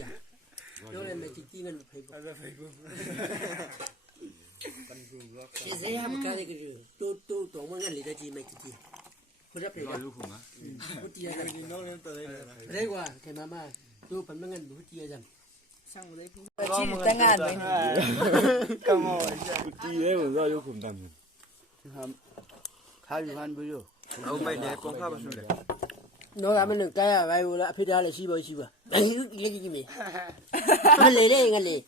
ya yo lên mày chỉ ngân Facebook cái gì ham cái này cái tôi tổng mà ngân lấy ra chỉ mày chỉคนรับเลยลูกผมอ่ะพุทธิยาจังน้องเล่นตัวได้กว่าแค่มาดูผมไม่งั้นพุทธิยาจังช่างเลยพี่ชื่อตั้งงานเลยก็มองพุทธิยาเหมือนก็ลูกผมทำครับข้าวอยู่พันบุญอยู่เอาไม่เนี่ยกองข้าวมาสุดเลยน้องทำมันหนึ่งแก่ไปบุละพี่ดาเลยชีบ่ชีบ่ไอ้ลูกเล็กกี่มีมันเลยงั้นเลย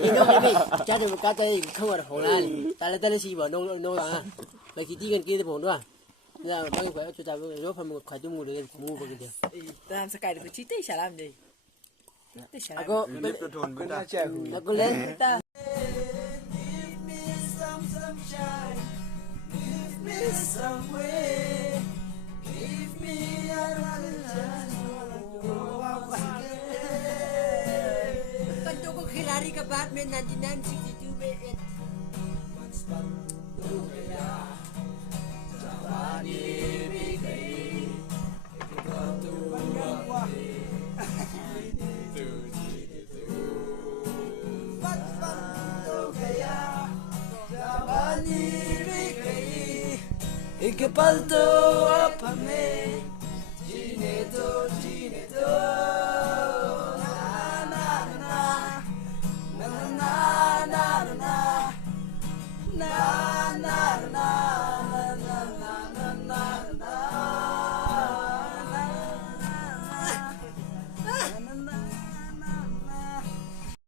ไอ้น้องเลยจ้าเดี๋ยวมันกัดใจเข้ามาของร้านแต่เลยชีบ่น้องหลังอ่ะไปคิดที่กันกี่ตัวผมด้วยเนี่ยบางคนจุดจับรู้พอมันขายจมูกเลยมูกไปกินเดียวตามสกายก็ชี้เตะฉลามเลยเตะฉลามก็เล่นตัวทนไม่ได้แล้วก็เล่นตากันตัวก็ขี้ลารีกับบ้านเมน99 62 เมตรE che palto a me, Gineto,